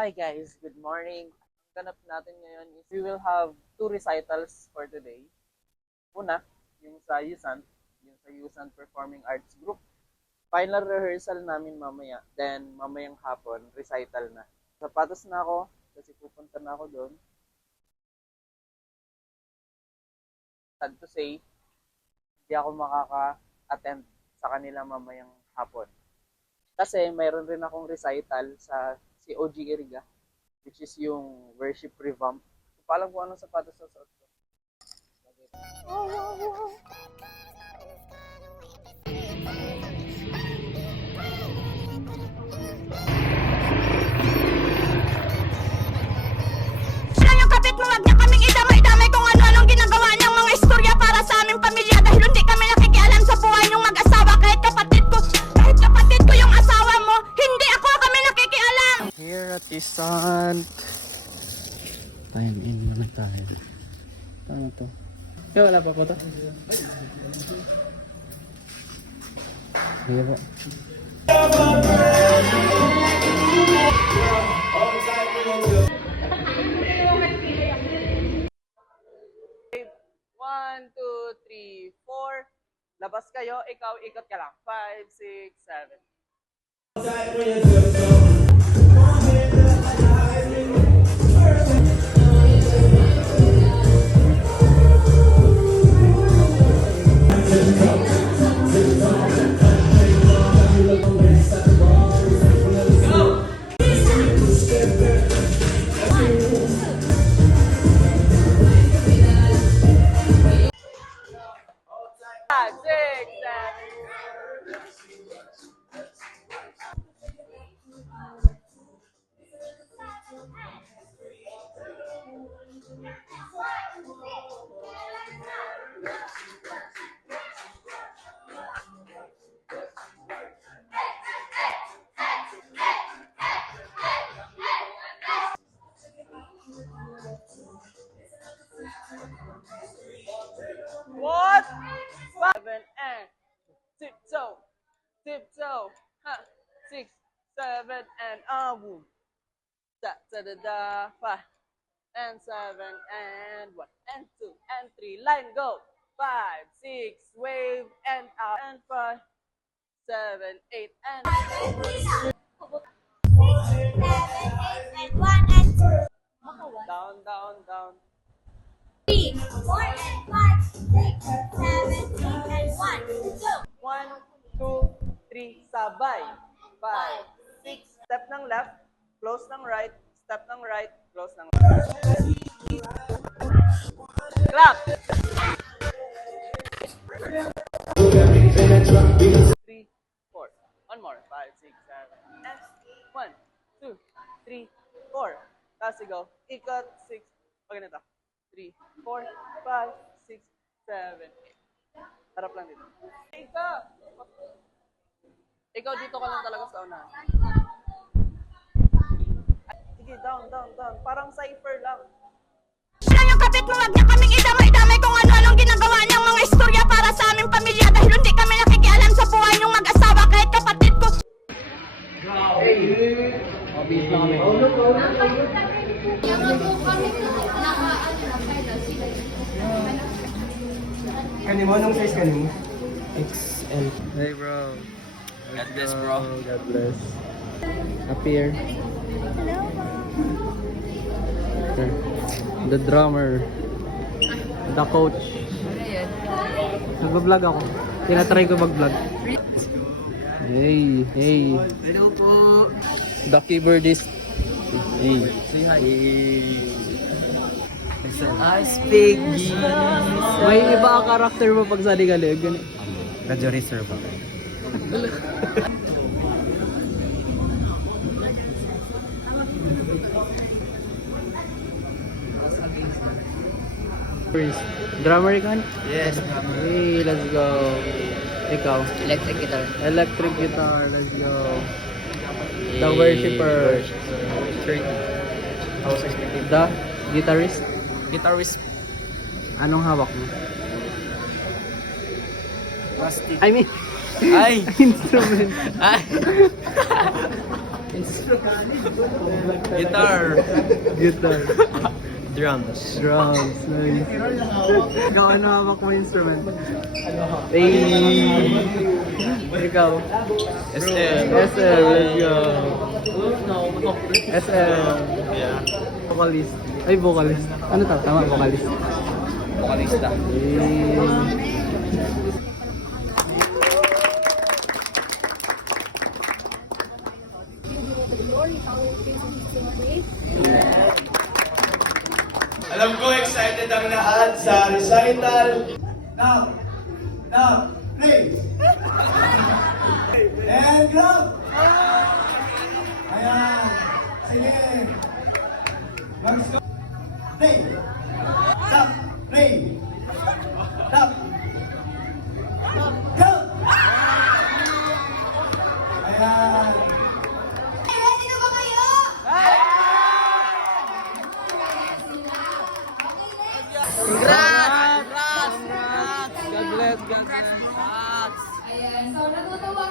Hi guys, good morning. Ang ganap natin ngayon is we will have two recitals for today. Una, yung sa USAN Performing Arts Group. Final rehearsal namin mamaya. Then mamayang hapon, recital na. Sapatos na ako kasi pupunta na ako doon. Sad to say, hindi ako makaka-attend sa kanila mamayang hapon. Kasi mayroon rin akong recital sa si OG Iriga, which is yung worship revamp. So, paalam kung anong sapatos sa suot ko. Siya yung kapit mo, wag niya kaming idamay-damay kung ano-anong ginagawa niyang mga istorya para sa aming pamilya dahil hindi kami nakikialam sa buhay niyong mag-asawa kahit kapatid ko yung asawa mo, hindi ako kami nakikialam. Here at USAN. Time in muna tayo. Ano to? Wala pa po to? Sige po. One, two, three, four. Labas kayo, ikaw ikot ka lang. 5, 6, 7. Five, six, seven. What? 7 and tiptoe, ha, 6, 7 and boom. Da da da da, 5 and 7 and 1 and 2 and 3. Line go. 5, 6, wave and out and 5, 7, 8 and 7, 8, and 1 and 2. down, down. 3, 4 and 5, 6, 7, 8 and 1, 2. 1, 2, 3, sabay. 5, 6, step ng left, close ng right, step ng right, close ng left. Clap! 3, 4. One more. 5, 6, 7. And 1, 2, 3, 4. Tapos go. Ikot, 6. Pag ganito. 3, 4, 5, 6, 7, 8. Harap lang dito. Ikaw dito ka lang talaga sa unahan. Sige, down. Parang cipher lang. Siya yung kapit mo, wag niya kaming idamay-damay kung ano-anong ginagawa niyang mga istorya para sa aming pamilya dahil hindi kami nakikialam sa buhay niyong mag-asawa kahit kapatid ko. Kanimo, anong size kanimo? XL. Hey bro. God bless, bro. God bless. Appear. The drummer. The coach. Nag-vlog ako. Tinatry ko mag-vlog. Hey. Hello po. The keyboardist. Hey. Say hi. Ice Piggy. May iba ang karakter mo pag sali-galig. Radyo Reserve ako. Drummer ikaw? Yes. Hey, let's go. Ikaw? Electric guitar. Electric guitar, let's go. The worshiper. The guitarist. Guitarist. Anong hawak mo? Plastic. I mean, Ay! instrument. Ay! Guitar. Guitar. Drums. Drums. Nice. Ikaw, ano hawak mo instrument? Ikaw? SM. SL, let's go. SL. Yeah. Vocalist. Ay, vocalist. Ano to? Tama, vocalist. Vocalista. Alam ko excited ang lahat sa recital. Now, play. And clap. Ayan. Sige. Mag-stop. Play. Stop. Play. Stop. Go. Ayan. Ready na ba kayo? God bless. Ayan, so natutuwa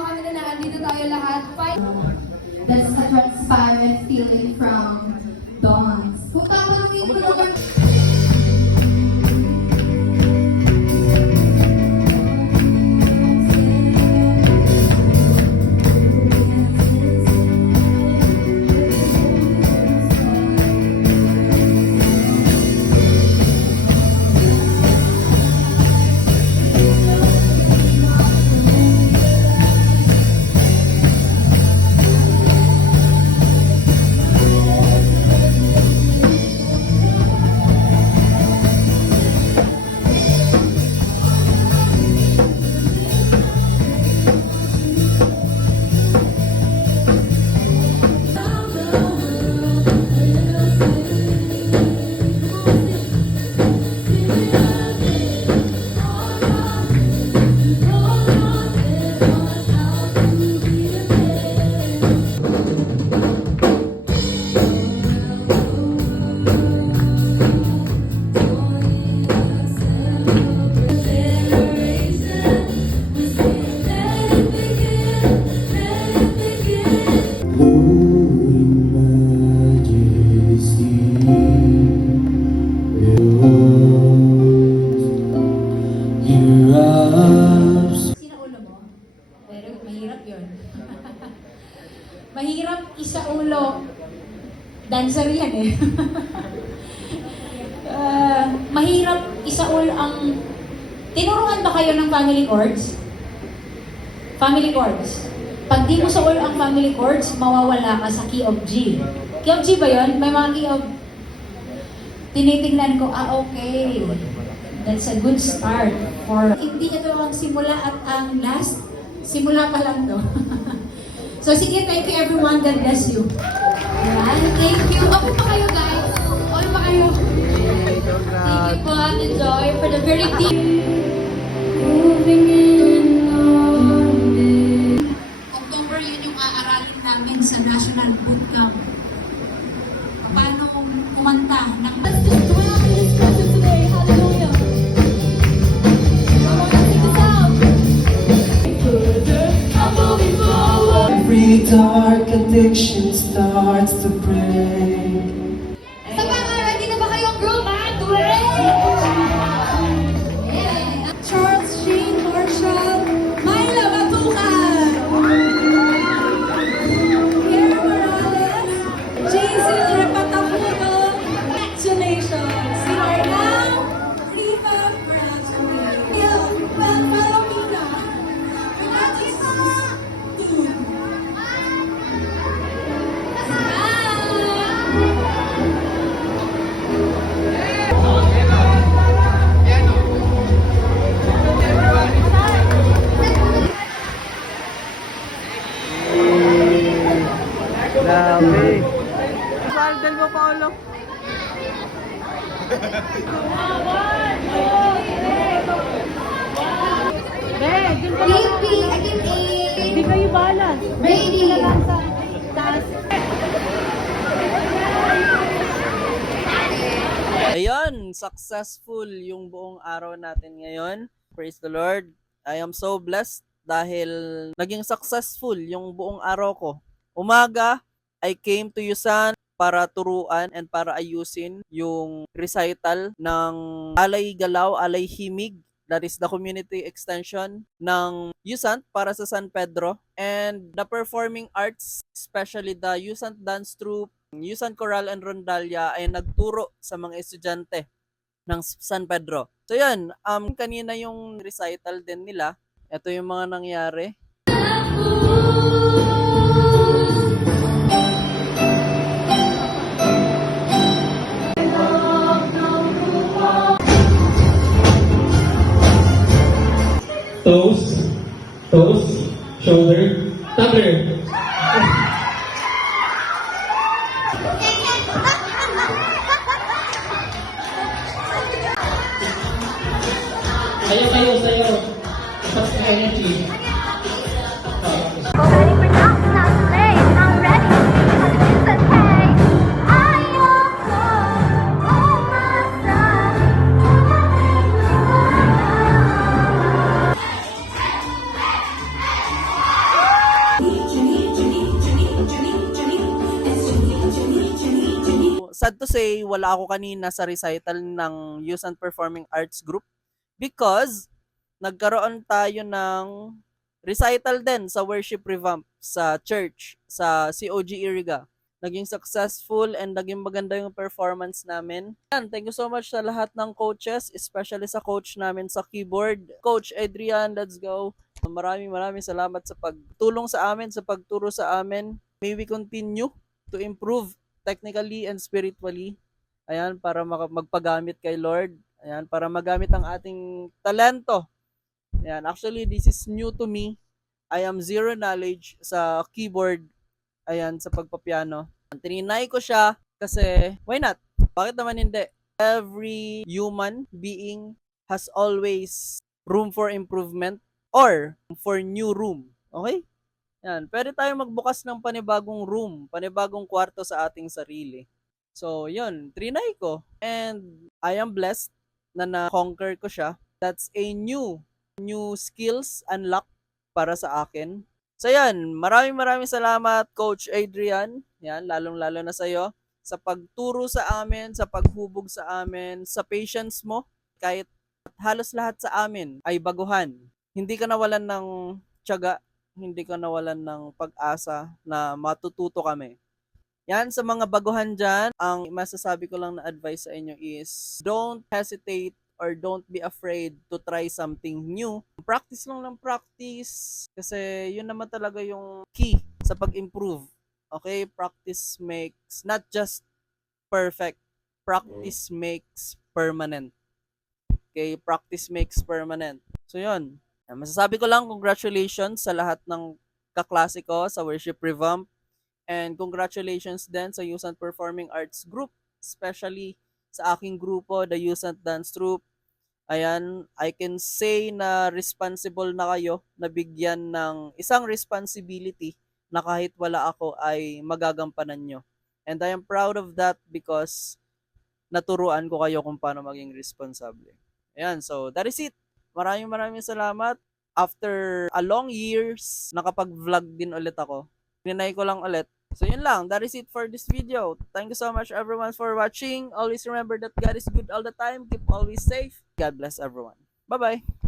kami na nandito tayo lahat. That's a transparent feeling from Dons. Kung tatanungin ko naman, sinaulo mo? Pero mahirap yun. Mahirap isaulo. Dancer yan eh. Mahirap isaulo ang... Tinuruan ba kayo ng family chords? Family chords. Pag di mo saulo ang family chords, mawawala ka sa key of G. Key of G ba yun? May mga key of... Tinitingnan ko, okay. That's a good start for... Hindi ito ang simula at ang last. Simula pa lang to. So sige, thank you everyone. God bless you. Ayan, thank you. Okay pa kayo guys? Okay pa kayo? Thank you po. Enjoy for the very deep. Moving in October yun yung aaralin namin sa National Bootcamp. Paano kumanta ng... Let's just dwell in His presence today. Hallelujah. Come on, let's sing this out. I'm moving forward. Every dark addiction starts to break. Sa mga ready na ba kayong group? Yeah. Charles Sheen Marshall, Myla Batucan, Pierre Morales, Jason Repatapuno, congratulations. You are now Riva Marachuri, Palomina. Grabe. Sandal mo, Paolo. Hindi kayo balance. Ready. Ayun, successful yung buong araw natin ngayon. Praise the Lord. I am so blessed dahil naging successful yung buong araw ko. Umaga, I came to Yusan para turuan and para ayusin yung recital ng Alay Galaw, Alay Himig. That is the community extension ng Yusan para sa San Pedro. And the performing arts, especially the Yusan Dance Troupe, Yusan Choral and Rondalya ay nagturo sa mga estudyante ng San Pedro. So yun, kanina yung recital din nila. Ito yung mga nangyari. Toes, shoulder, tumbler. Sayo. Tapos energy. Ready for now, not too late. I'm ready. It's okay. I am on my side. Sad to say, wala ako kanina sa recital ng Yusan Performing Arts Group because nagkaroon tayo ng recital din sa worship revamp sa church, sa COG Iriga. Naging successful and naging maganda yung performance namin. Yan, thank you so much sa lahat ng coaches, especially sa coach namin sa keyboard. Coach Adrian, let's go. Maraming salamat sa pagtulong sa amin, sa pagturo sa amin. May we continue to improve technically and spiritually. Ayan, para magpagamit kay Lord. Ayan, para magamit ang ating talento. Ayan, actually, this is new to me. I am zero knowledge sa keyboard. Ayan, sa pagpapiano. Tininay ko siya kasi, why not? Bakit naman hindi? Every human being has always room for improvement or for new room. Okay? Yan, pwede tayong magbukas ng panibagong room, panibagong kwarto sa ating sarili. So, yun, trinay ko. And I am blessed na na-conquer ko siya. That's a new skills unlock para sa akin. So, yan, maraming salamat, Coach Adrian. Yan, lalong-lalo na sa'yo. Sa pagturo sa amin, sa paghubog sa amin, sa patience mo. Kahit halos lahat sa amin ay baguhan. Hindi ka nawalan ng tiyaga, hindi ka nawalan ng pag-asa na matututo kami. Yan, sa mga baguhan dyan, ang masasabi ko lang na advice sa inyo is don't hesitate or don't be afraid to try something new. Practice lang ng practice kasi yun naman talaga yung key sa pag-improve. Okay? Practice makes not just perfect. Practice makes permanent. Okay? Practice makes permanent. So yun. Masasabi ko lang congratulations sa lahat ng kaklase ko sa Worship Revamp and congratulations din sa Yusan Performing Arts Group, especially sa aking grupo, the Yusan Dance Troupe. Ayan, I can say na responsible na kayo na bigyan ng isang responsibility na kahit wala ako ay magagampanan nyo. And I am proud of that because naturuan ko kayo kung paano maging responsable. Ayan, so that is it. Maraming salamat. After a long years, nakapag-vlog din ulit ako. Tinay ko lang ulit. So yun lang, that is it for this video. Thank you so much everyone for watching. Always remember that God is good all the time. Keep always safe. God bless everyone. Bye-bye.